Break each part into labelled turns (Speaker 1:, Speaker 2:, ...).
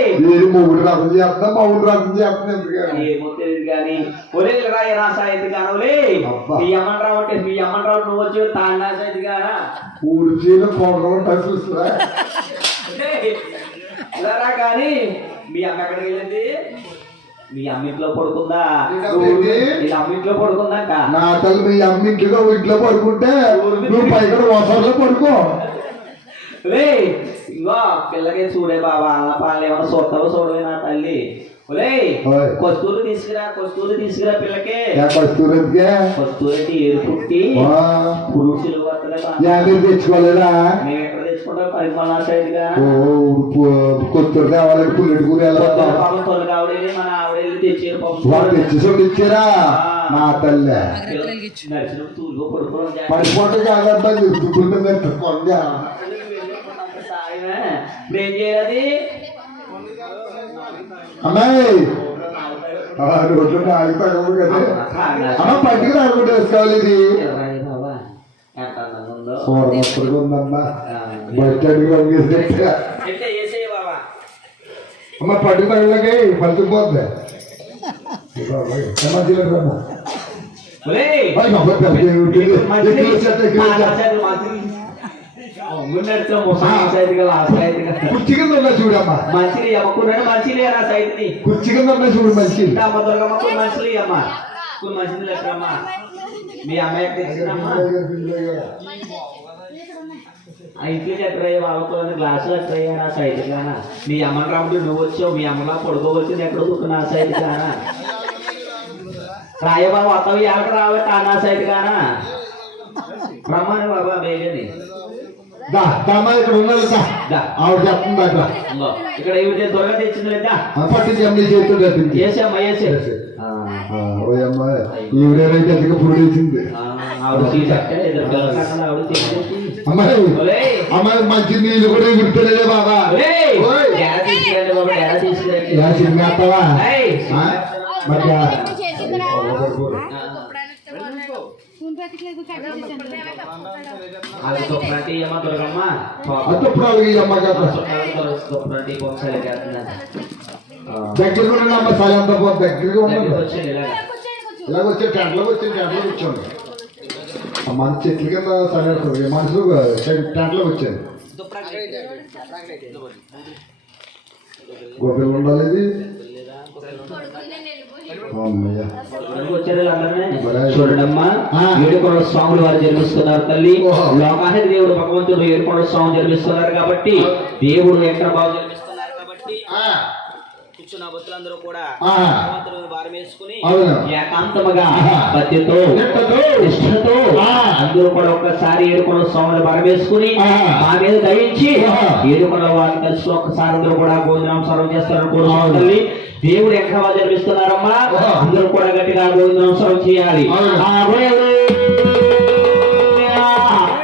Speaker 1: ఏది మూడు రసం చేస్తా మూడు రసం చేస్తా ఎందుకని?
Speaker 2: ఏమో తెలియదు కానీ ఒరే రాయ నా సాయితీ కానోలే
Speaker 1: అబ్బా.
Speaker 2: మీ నువ్వు వచ్చి ఇలా కానీ అమ్మ ఎక్కడికి వెళ్ళింది? మీ అమ్మ ఇంట్లో పడుకుందా?
Speaker 1: ఏంటి?
Speaker 2: మీ అమ్మ ఇంట్లో పడుకుందాక
Speaker 1: నా తల్లి మీ అమ్మ ఇంటిలో ఇంట్లో పడుకుంటే నువ్వు వసంలో పడుకో.
Speaker 2: రే ఇంకో పిల్లకి చూడే బాబా పాలు ఏమైనా చూస్తావో చూడవే నా తల్లి ఒలే. కొస్తూరు తీసుకురా కొస్తూరు తీసుకురా పిల్లకి కొస్తూరు అంటే ఏరు పుట్టి పురుషులు
Speaker 1: తెచ్చుకోలేదా
Speaker 2: మేము ఎక్కడ తెచ్చుకుంటాం పరిమాణ సైడ్గా
Speaker 1: పుల్లెటి కూర
Speaker 2: పాపం తొలగి మన వెళ్ళి తెచ్చారు పాపం
Speaker 1: ఇచ్చారా నా తల్లి
Speaker 2: జాగ్రత్త. ఏం చేయాలి
Speaker 1: అమ్మాయి! ఆ, రోడ్లు నాలుగు తగ్గవు కదా? అమ్మ పట్టుకు రాకుండా వేసుకోవాలి ఇది. ఉందమ్మా అమ్మ పట్టుకు తగ్గలకి ఫలితం పోద్ది. సమాధిలో రమ్మ కుర్చీ కింద ఉన్నా చూడమ్మా
Speaker 2: మంచిది అమ్మకున్నాడు మంచిది రా సైడ్ని
Speaker 1: కుర్చీ కింద ఉన్నా చూడు మంచి
Speaker 2: అమ్మ దొరకమ్మ మంచిది అమ్మ కొన్ని లెక్కమ్మా మీ అమ్మాయి తెచ్చినమ్మా ఆ ఇంట్లో ఎక్కడయ్యా గ్లాసులు ఎక్కడయ్యా నా సైడ్ కానా మీ అమ్మని రమ్ముడు నువ్వు వచ్చావు మీ అమ్మలా పడుకోవచ్చింది ఎక్కడ దూకు నా సైడ్ కానా రాయబాబు అత్తవి ఎక్కడ రావే కా నా సైడ్ కానా రమ్మని బాబా బేగని
Speaker 1: దా దామా ఇక్కడ ఉన్నది దా. ఆవిడ చెప్తుంది అక్కడ
Speaker 2: ఇక్కడ ఏమిటి త్వరగా తెచ్చింది లేదా?
Speaker 1: ఆ పట్టు జమ్మి చేతులు కట్టింది
Speaker 2: వేసామ్మా వేసే
Speaker 1: ఓయమ్మ ఈవిడేనైతే అదిగా పురుడు వేసింది.
Speaker 2: ఆవిడ తీసట్టే ఎదురు పిల్లలు కాకుండా ఆవిడ తీసేసి
Speaker 1: అమ్మాయి! అమ్మాయి మంచి నీళ్ళు కూడా గుర్తులేదే బాబా.
Speaker 2: ఒరేయ్!
Speaker 1: ఓయ్! దగ్గరగా ఉండండి అమ్మ సలంత పో
Speaker 2: దగ్గరికి
Speaker 1: ఉండండి
Speaker 2: ఇలాగ
Speaker 1: వచ్చే టెంట్లోకి టెంట్లో కూర్చోండి మన చెట్ల కింద సరే మనుషులు టెంట్లోకి వచ్చాను గొప్పలు ఉండాలి ఇది.
Speaker 2: ఏడుకొండల స్వాములు వారు జన్మిస్తున్నారు తల్లి దేవుడు భగవంతుడు ఏడుకొండ స్వామి జన్మిస్తున్నారు కాబట్టి దేవుడు ఎక్కడ బాగు జన్మిస్తున్నారు కాబట్టి
Speaker 1: ఆ,
Speaker 2: కూర్చున్న భక్తులందరూ కూడా. భగవంతుడు భారం వేసుకుని. ఏకాంతముగా. భక్తితో
Speaker 1: నిష్ఠతో.
Speaker 2: అందరూ కూడా ఒక్కసారి ఏడుకొండ స్వామిని భారం వేసుకుని. మా మీద దయించి. ఏడుకొండ వారిని కలిసి ఒక్కసారి అందరూ కూడా భోజనం సర్వం చేస్తారని కోరుతున్నాం
Speaker 1: అవును.
Speaker 2: తల్లి దేవుడు ఎక్కడ జన్మిస్తున్నారమ్మా. అందరూ కూడా గట్టిగా సర్వం చేయాలి
Speaker 1: అవును.
Speaker 2: ఆ, హోయలు.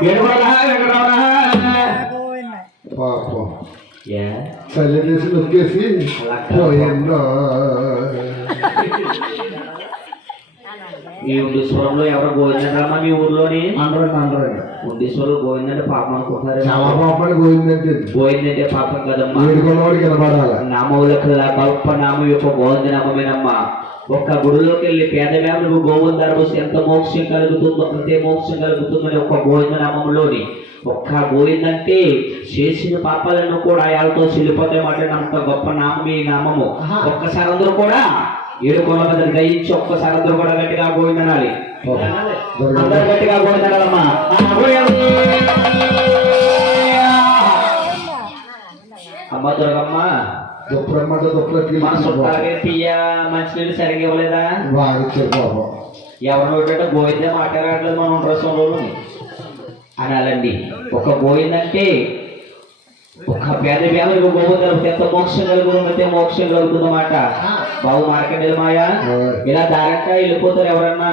Speaker 2: ఏడుకొండ వెంకటరమణ.
Speaker 1: పాపం
Speaker 2: ఏ?
Speaker 1: చలి చేసి నొక్కేసి పోయిందో
Speaker 2: ఈ ఉండీశ్వరంలో ఎవరు గోవిందరామా మీ ఊర్లోని
Speaker 1: అందరండి అందరండి
Speaker 2: ఉండీశ్వరులు గోవిందంటే పాపం అనుకుంటారు
Speaker 1: చాలా పాపని పోయిందంటే
Speaker 2: గోవిందంటే పాపం కదమ్మా. నామములకల్లా గొప్ప నామం యొక్క గోవింద నామమేనమ్మా ఒక్క గుడిలోకి వెళ్ళి పేద వ్యాధులకు గోవిందారు వస్తే ఎంత మోక్షం కలుగుతుందో అంతే మోక్షం కలుగుతుందని ఒక్క గోవింద నామంలోని ఒక్క గోవిందంటే చేసిన పాపాలను కూడా ఆయనతో చెల్లిపోతాయి అంత గొప్ప నామం ఈ నామము. ఒక్కసారి అందరూ కూడా ఏడు కొల మీద దయించి ఒక్కసారి అందరూ కూడా గట్టిగా గోవిందనాలి. అందరూ గట్టిగా. అమ్మ
Speaker 1: దుప్పరమ్మాట దుప్పలకి
Speaker 2: మన చుట్టాలకి మంచినీళ్ళు సరిగ్గా ఇవ్వలేదా
Speaker 1: వాడిచ్చారు
Speaker 2: రసంలో అనాలండి ఒక గోవిందంటే ఒక పేద వ్యాధులకు గోవిందలు ఎంత మోక్షం కలుగుతుందంటే మోక్షం కలుగుతుందన్నమాట బాబు మార్కెట్ మాయా ఇలా దారంట వెళ్ళిపోతారు ఎవరన్నా.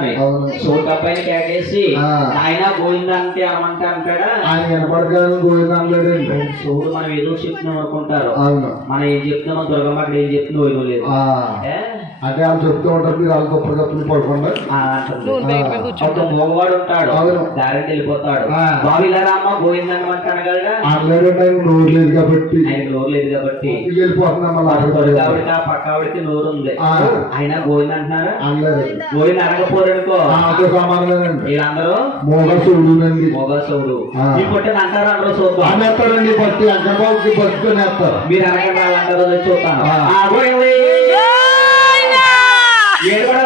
Speaker 2: సోటు అబ్బాయిని కేకేసి
Speaker 1: ఆ.
Speaker 2: ఆయన గోవింద అంటే అమంట అంటాడా?
Speaker 1: ఆయన వినపడగానే గోవింద అనలేడండి
Speaker 2: చూడు మనం ఏదో చెప్తున్నాం అనుకుంటారు. మనం ఏం చెప్తున్నామో దుర్గమ్మ అక్కడ ఏం
Speaker 1: ఆ,
Speaker 2: ఏ?
Speaker 1: అంటే వాళ్ళు చెప్తూ ఉంటారు మీరు వాళ్ళు గొప్ప గొప్పలు పడకుండా.
Speaker 2: ఒక మగవాడు ఉంటాడు. దారిని వెళ్ళిపోతాడు. కదా
Speaker 1: ఆయన నోరు లేదు కాబట్టి.
Speaker 2: ఆయన నోరు లేదు కాబట్టి.
Speaker 1: ఇంటికి వెళ్ళిపోతున్నాం మళ్ళీ
Speaker 2: తొలి
Speaker 1: ఆడతాడు
Speaker 2: ఆవిడకి ఆ పక్క ఆవిడకి నోరు ఉంది. ఆయన గోవింద అంటున్నారా గోవింద అనకపోరనుకో.
Speaker 1: సమానమేనండి
Speaker 2: వీళ్ళందరూ?
Speaker 1: మోగ.
Speaker 2: ఈ పుట్టిన అంటారు అందరూ చూద్దాం
Speaker 1: అనేస్తారండి వేస్తారు
Speaker 2: మీరు చూస్తాను
Speaker 1: ఆ.
Speaker 2: ఆ, గోవింద. ఏడు కూడా రా, ఎక్కడ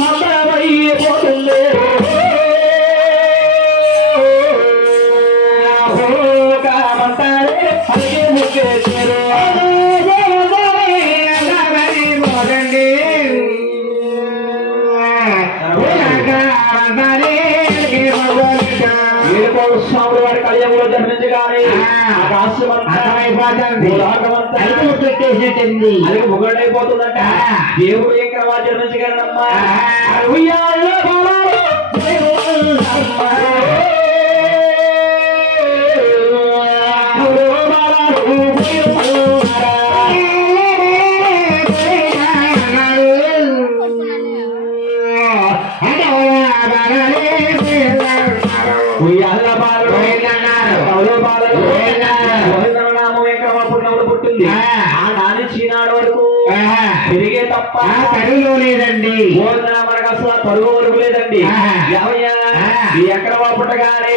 Speaker 2: মাথা বাইয়ে స్వాములు వారి కళ్యాణంలో జన్మించగానే భూలోకమంతా అది ముగడైపోతుందంట దేవుడు ఏం క్రమా జన్మించగలనమ్మా
Speaker 3: లేదండి.
Speaker 2: గోవిందన మనకు అసలు పరుగు వరకు లేదండి. ఎవయ్యా ఎక్కడ పుట్టగానే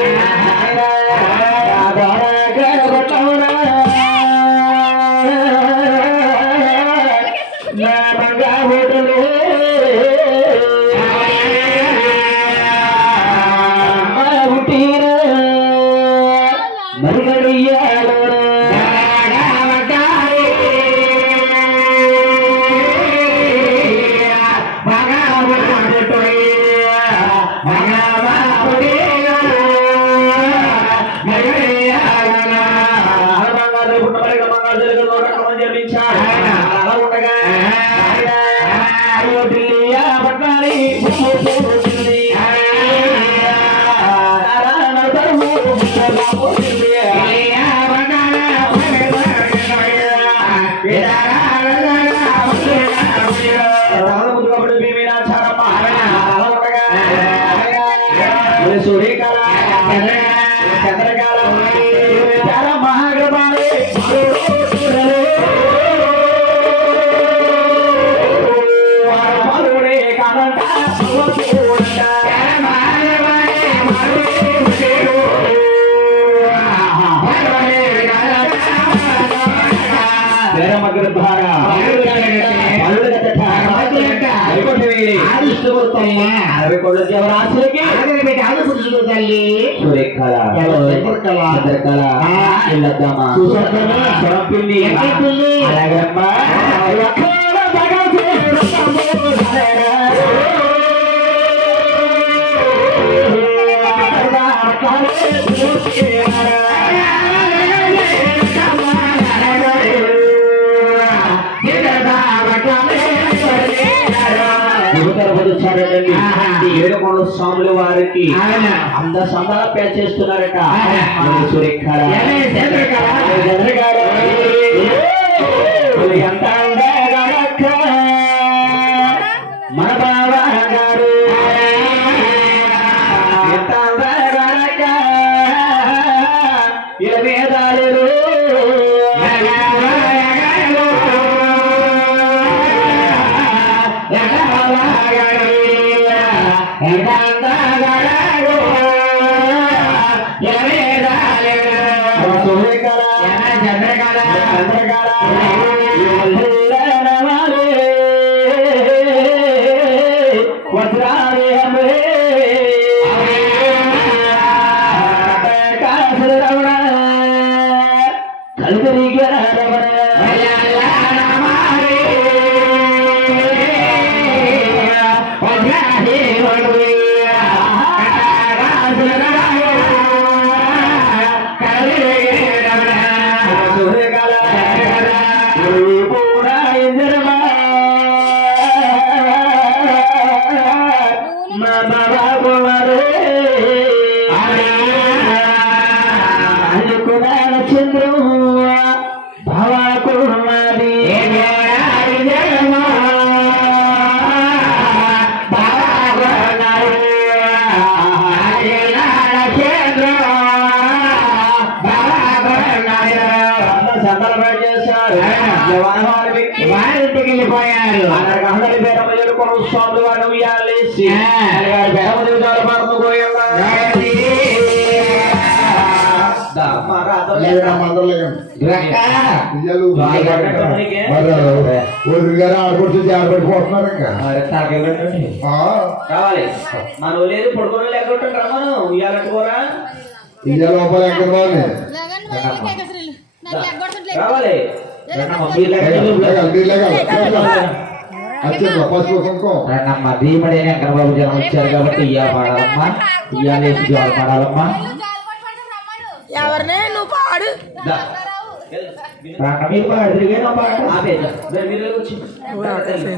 Speaker 2: అరవై కోళ్ళ దేవరాశులకి
Speaker 3: తల్లి
Speaker 2: సూర్యకళ
Speaker 1: చంద్రకళ.
Speaker 2: చంద్రకళ ఇల్లద్దమ్మ
Speaker 1: చూసొద్దమ్మ.
Speaker 2: స్వరంపిల్లి
Speaker 3: ఎక్కడిపిల్లి?
Speaker 2: అలాగమ్మా ఒక్కల భగవతి వచ్చారండి ఏడుకొండ స్వాముల వారికి. అంద సందాల పే చేస్తున్నారట. మరి ఎంత ఎన చంద్రకళ.
Speaker 3: చంద్రం భవ
Speaker 2: వెళ్ళిపోయారు
Speaker 3: అందరి పేరమ్మ ఎడుకొని కొనుక్కోవాలి వారిని ఉయ్యాలేసి
Speaker 1: పడుకుపోయారు వదిలి గారు ఆడపడుతుంది ఆడపడిపోతున్నారు
Speaker 3: కావాలి మన లేదు పడుకోవడం లేకుంటే రమ్మను ఉయ్యాలట్టుకోరా
Speaker 1: ఇయ్యాల లోపల ఎక్కడ బాగుంది
Speaker 3: జనం వచ్చారు కాబట్టి ఇయ్యాల పాడాలమ్మా ఇయ్యాలేసి జోల పాడాలమ్మా
Speaker 4: ఎవరినే నువ్వు పాడు.
Speaker 3: మీరు పాడు,